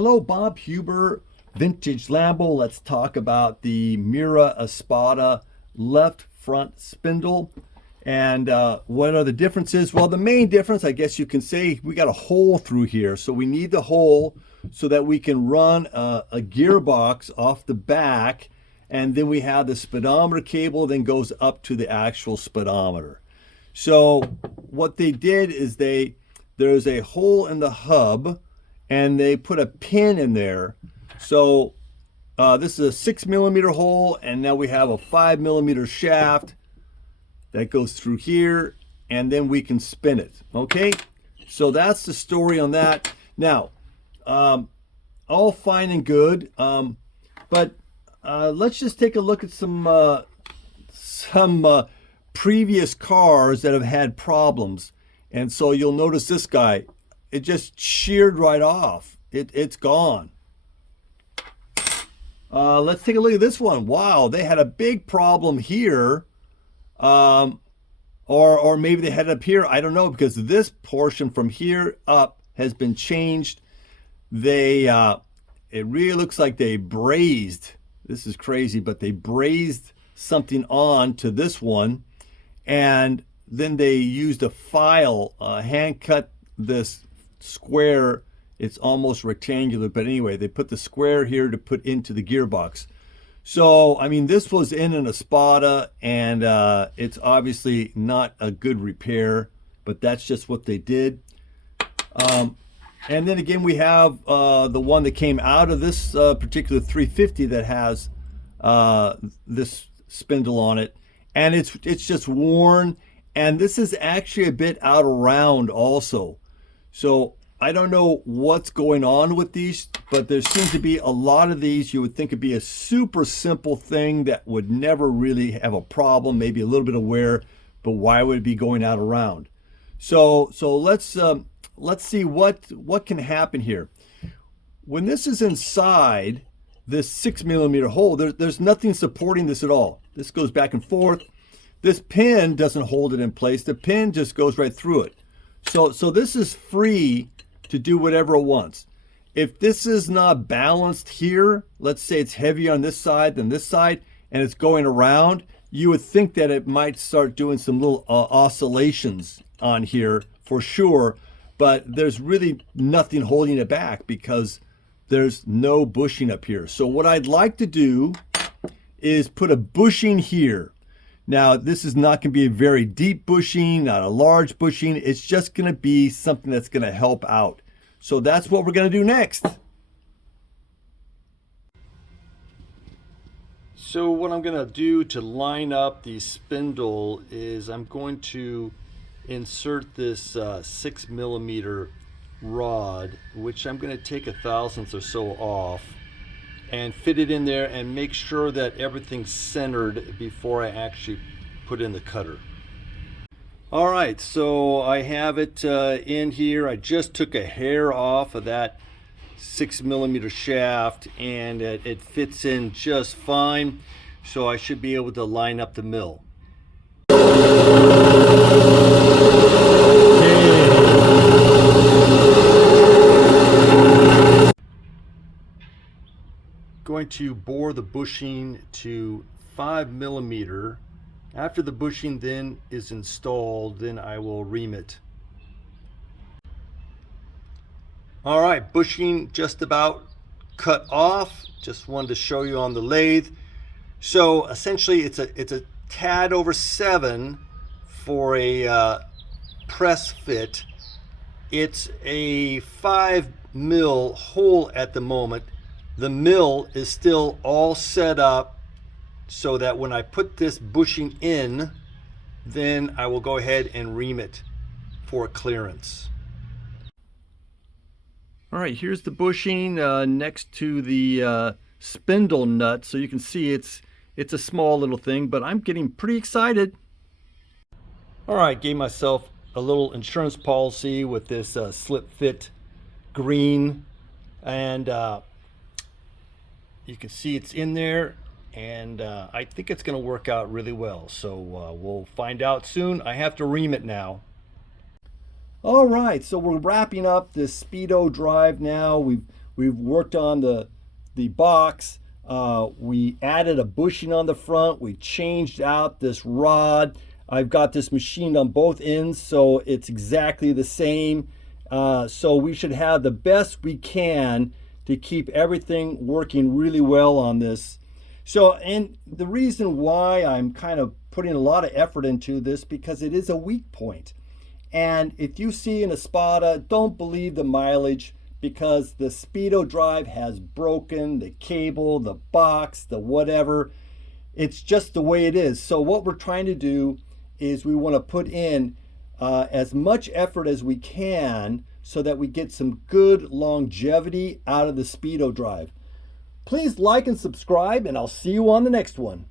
Hello, Bob Huber, Vintage Lambo. Let's talk about the Miura Espada left front spindle. And what are the differences? Well, the main difference, I guess you can say, we got a hole through here. So we need the hole so that we can run a gearbox off the back. And then we have the speedometer cable, then goes up to the actual speedometer. So what they did is there's a hole in the hub, and they put a pin in there. So this is a 6mm hole, and now we have a 5mm shaft that goes through here, and then we can spin it. Okay, so that's the story on that. Now, all fine and good, but let's just take a look at some previous cars that have had problems. And so you'll notice this guy, it just sheared right off. It's gone. Let's take a look at this one. Wow, they had a big problem here. Or maybe they had it up here. I don't know, because this portion from here up has been changed. It really looks like they brazed. This is crazy, but they brazed something on to this one. And then they used a file, hand cut this square. It's almost rectangular, but anyway, they put the square here to put into the gearbox. So, I mean, this was in an Espada, and it's obviously not a good repair, but that's just what they did. And then again, we have the one that came out of this particular 350 that has this spindle on it, and it's just worn. And this is actually a bit out of round also. So I don't know what's going on with these, but there seems to be a lot of these you would think would be a super simple thing that would never really have a problem, maybe a little bit of wear, but why would it be going out around? So let's see what can happen here. When this is inside this 6mm hole, there's nothing supporting this at all. This goes back and forth. This pin doesn't hold it in place. The pin just goes right through it. So this is free to do whatever it wants. If this is not balanced here, let's say it's heavier on this side than this side, and it's going around, you would think that it might start doing some little oscillations on here for sure, but there's really nothing holding it back because there's no bushing up here. So what I'd like to do is put a bushing here. Now, this is not going to be a very deep bushing, not a large bushing. It's just going to be something that's going to help out. So that's what we're going to do next. So what I'm going to do to line up the spindle is I'm going to insert this 6mm rod, which I'm going to take a thousandth or so off, and fit it in there and make sure that everything's centered before I actually put in the cutter. All right, so I have it in here. I just took a hair off of that 6mm shaft, and it fits in just fine. So I should be able to line up the mill. Going to bore the bushing to 5mm. After the bushing then is installed, then I will ream it. All right, bushing just about cut off. Just wanted to show you on the lathe. So essentially it's a tad over 7 for a press fit. It's a 5mm hole at the moment. The mill is still all set up so that when I put this bushing in, then I will go ahead and ream it for clearance. All right, here's the bushing next to the spindle nut. So you can see it's a small little thing, but I'm getting pretty excited. All right, gave myself a little insurance policy with this slip fit green, and you can see it's in there, and I think it's going to work out really well. So we'll find out soon. I have to ream it now. All right, so we're wrapping up this Speedo-drive now. We've worked on the box. We added a bushing on the front. We changed out this rod. I've got this machined on both ends, so it's exactly the same. So we should have the best we can to keep everything working really well on this. So, and the reason why I'm kind of putting a lot of effort into this, because it is a weak point. And if you see an Espada, don't believe the mileage, because the Speedo-drive has broken, the cable, the box, the whatever. It's just the way it is. So what we're trying to do is we want to put in as much effort as we can so that we get some good longevity out of the Speedo-drive. Please like and subscribe, and I'll see you on the next one.